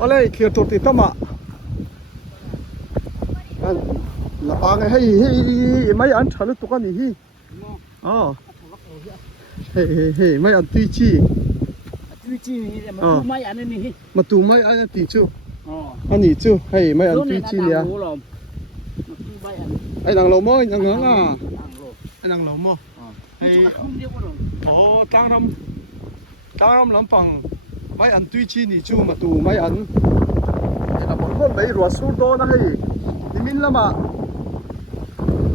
ole kia to ti tama an la pa nge hei mai an thalu to kan hi oh hei mai an tui chi mai anh này mà tụ mai anh tí chu oh anh nhỉ chu hay mai ăn tí chi nè anh đang lâu mơ anh đang ngớ à anh đang lâu mơ hay tăng năm lắm bằng mai ăn tí chi nhỉ chu mà tụ mai ăn là một con mấy rùa sủi đó nó hay đi min lắm à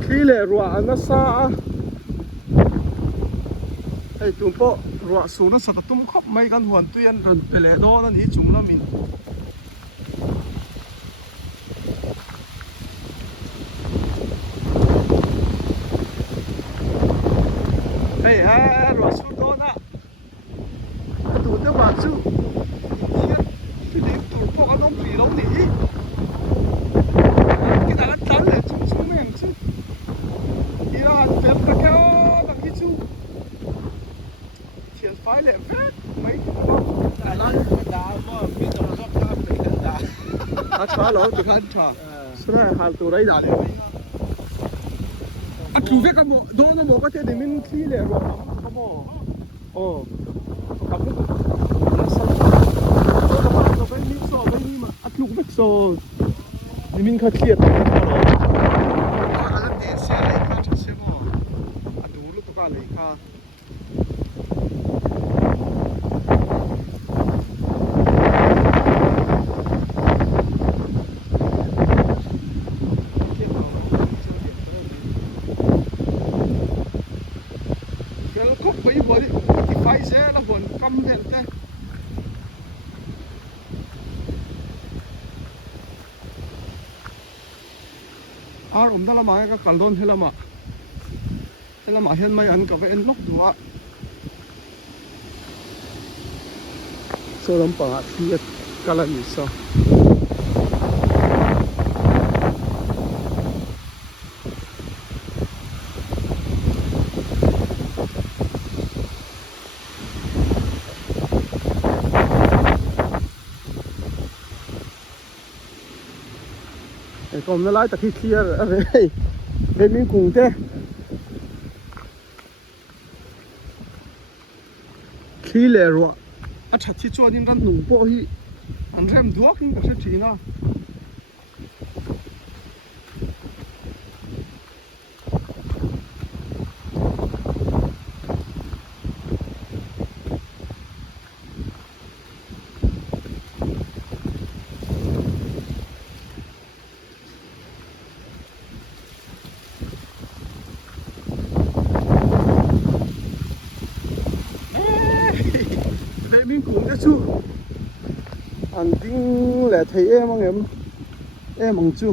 khi lệ rùa ăn nó xa hay tụm po rùa sủi nó sạch tụm khóc mấy con huồn tuy ăn rồi về lệ đó nó nhỉ chúng nó mình hey ha rùa sủi đó nè tụm nó vào chu cái điểm tụm po nó phì lắm nhỉ cái này nó chán lệ chúng chúng mình chứ thì nó ăn phèn cái kéo đằng cái chu thiệt phải lệ phết mấy đá mà biết rồi nó có bị đá à lỗ từ khán trả sao lại hàng tụ đấy đã đấy à chủ việc cái bộ đó nó bộ có thể để mình khi lệ rồi không bộ cầm cái nó sao nó bảo nó phải mix so với mà à chủ việc so để mình khá thiệt rồi à nó để xe lại khá chắc xe mà à đủ lúc có lại khá đó là mà cái cản đôn hay là mà hiện mai ăn cà phê ăn lúc nữa số lắm bằng thì cái là gì sao còn nó lái từ khi kia về mình cùng thế khi lệ rồi à chặt thì cho nên rắn nụ bộ hi anh rem thuốc thì sẽ chỉ nó mình cũng đã chú anh tính là thấy em không em bằng chú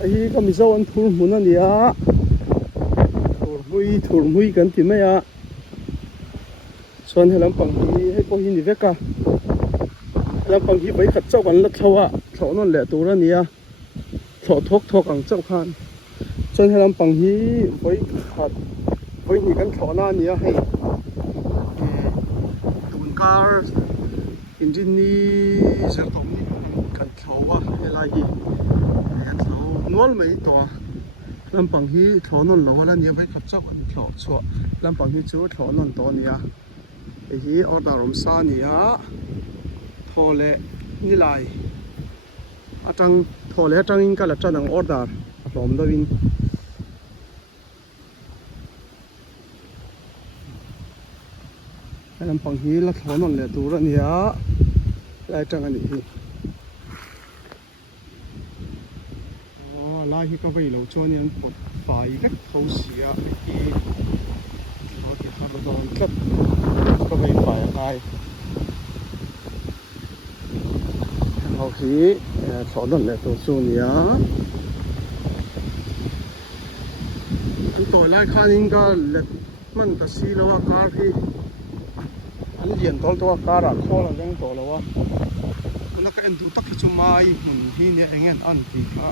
ấy có mình sao anh thu muốn anh đi à thổi mùi cần tìm mấy à xuân hay làm bằng gì hay có gì vậy cả làm bằng gì vậy khát cháu còn lật thâu à cháu nó lẹ tổ ra nè cháu thuốc càng cháu khan xuân hay làm bằng gì vậy khát vậy thì cần cháu na nè hay tuần car engine ni sẽ tổng ni cần cháu à hay là gì cháu nuôi mấy to làm bằng gì cháu nó lâu là nè vậy khát cháu còn cháu chua làm bằng gì chú cháu nó to nè hi order rom sa ni a thole ni lai atang thole atang in kala chanang order rom do win alam pang hi la thonon le tur ani a lai tang ani hi lai hi ka vei lo chon yan pot fai vek tho sia hi ki har don tlat có phải phải ai hậu khí số lần là tổ số nhá chúng tôi lại khai in cả lệ mình ta xí lâu cả khi anh diện to to cả là kho là đang to lâu anh na ka en du tak chu mai mun hi ne engen an ti kha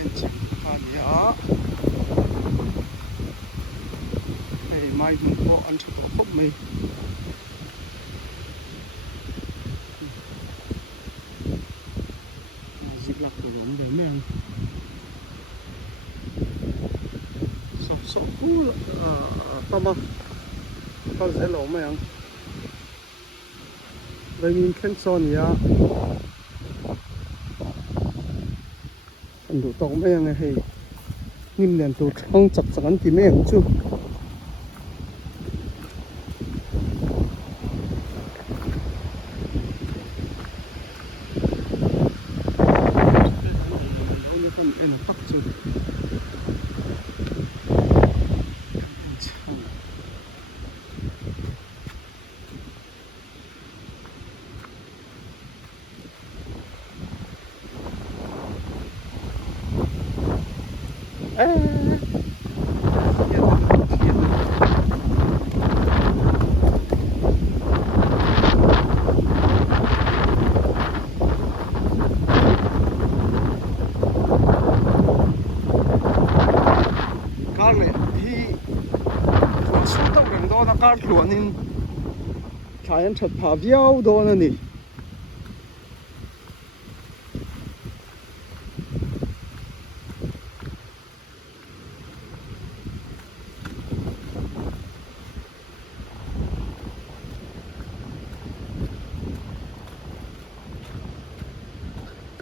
en chim kha ni a ei mai mun ko an thu ko khop mai dịch lạc của giống để men so cool tama tao sẽ lỗ mày ăn đây mình khen son ya anh đủ tao mày ăn hay nhìn đèn tụt không chặt chặt anh tìm mày ăn chứ em là tắc chứ car luan in thai an that pha viau dawn ani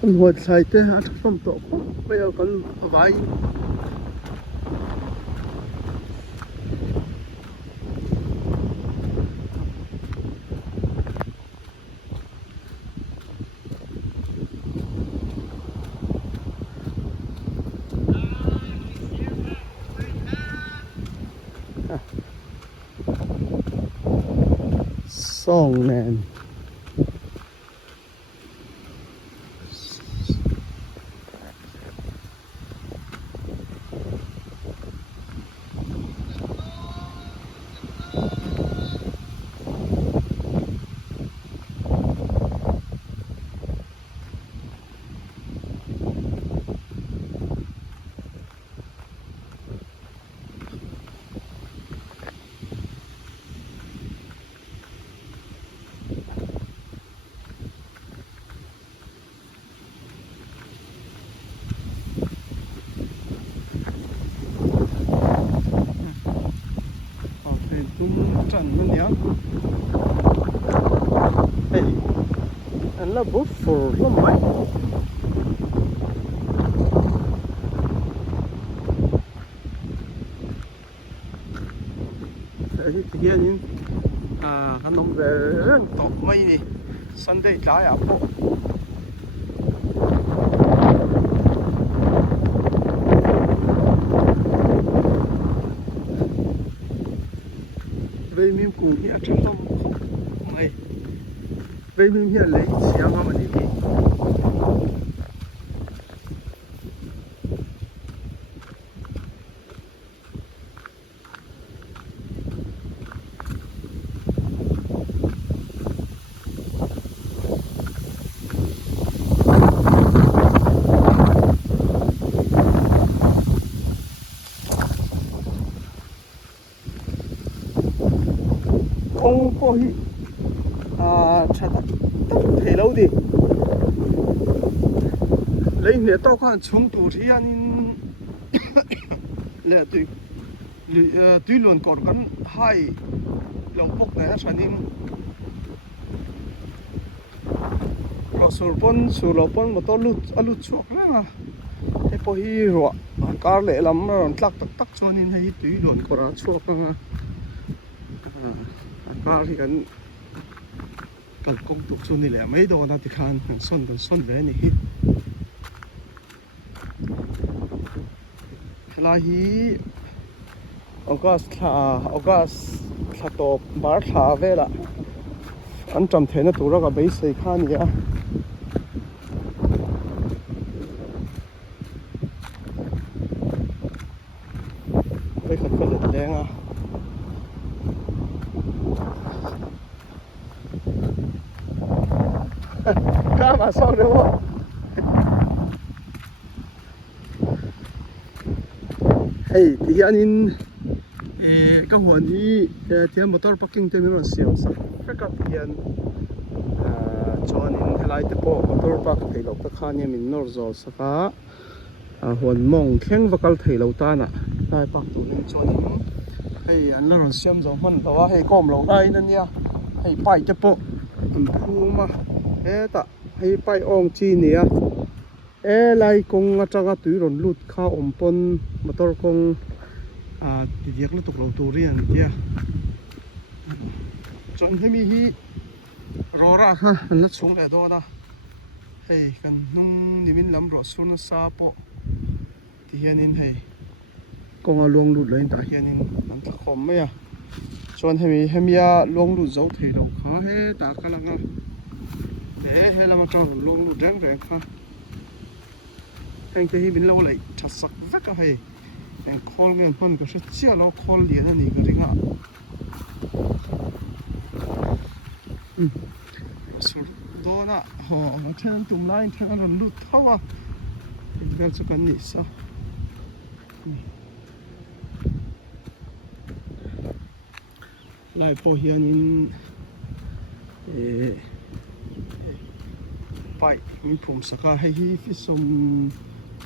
kan huat sai te a thom to bây giờ kan vai song man trần luôn nhá hey anh là bút phù lắm mấy đấy thì kia những anh ông về tọt mây này Sunday trái à bộ về mình cùng hiện trong không mày về mình hiện lấy xe mà đi không có hi chả tắt thể lâu đi lấy nè tao khoan chung tụ thì anh lẽ tuy luôn còn cái hai lòng bốc này cho nên có sủi pon một tao lút chuột nữa thế có hi rồi cá lẽ lắm rồi tắc cho nên hay tuy luôn còn chuột cá thì cần công tục xuân này lẽ mấy đồ na thì khan xuân về này là hi August thà tổ bar thà về là anh trầm thế nó tụ ra cái bấy xây khan vậy đây khẩn khẩn lật đen à mà sao được không hey thì anh in cái hoàn đi thì motor parking thì mình siêu sa cái cái thì anh cho anh lại tập motor park thì lâu tất cả những mình nổi rồi sa cả hoàn mong khen và cái thì lâu ta nè lại park tụi mình cho anh hey anh là rồi xem rồi mình đó hey com lâu đây nên nha hey bay tập anh phu mà ta hey bay ong chi nè lại cùng nga túi rồi lút khá pon motor cùng thì việc nó tục đầu tu riêng kia chọn thêm hi rõ ra ha nó xuống lại đó đó hey cần nung thì mình làm rõ xuống nó xa bộ thì hiện in hey con luồng lụt lên tại hiện in làm thật khom mấy chọn thêm luồng lụt dấu thì đâu khó hết ta cái là để hay là mà cho luồng lụt ráng ràng ha thành thì mình lâu lại chặt sặc rất là hay anh call nghe hơn cái sự chia lo call liền anh cái gì ngã số đó na họ thêm tụm lại thêm anh lút thâu à cái sự cần gì sao lại bỏ hiện in bay mình phum saka hay hi fit som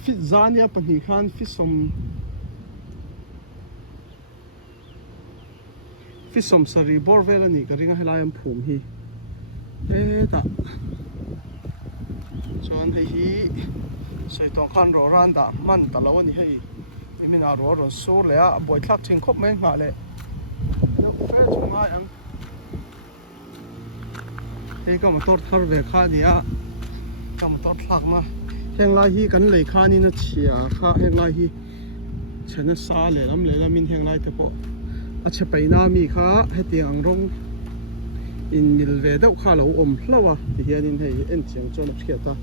fit zania pani khan fit som sari borvel ani ka ringa helayam phum hi ta chon hi sai tong khan ro ran da man ta lo ani hei emina ro sur le a boi thak thing khop mai nga le yo fe chunga ang hei ka motor thar ve kha ni a ka motor thak ma heng lai hi kan lei kha ni na chia kha heng lai hi chena sa le lam in heng lai te po a che pai na mi kha he tiang rong in mil ve deuh kha lo om hlawa ti hian in hei en chiang chon a thiata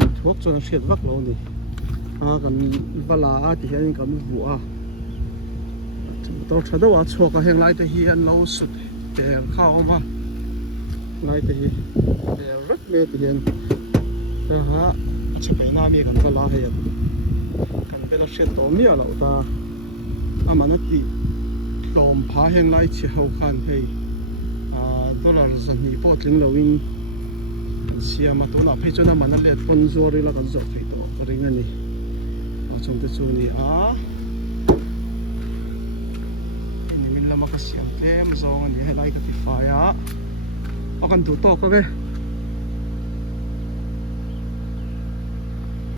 en thuak chon a thiat vak lo ni kan vala a ti hian in kan vu a to thado a chok a heng lai te hi an lo sut te kha oma lai te hi te rat me ti hian ha a che pai na mi kan vala he kan bela thiat to mi a lo ta amanati lom phá heng lai chi ho khan hei dollar zan ni po tling lowin siama to na phei chona mana le pon zori la kan zo thei to ring ani chong te chu ni ni min lama ka siam tlem zong ani helai ka ti fa ya akan tu to ka ve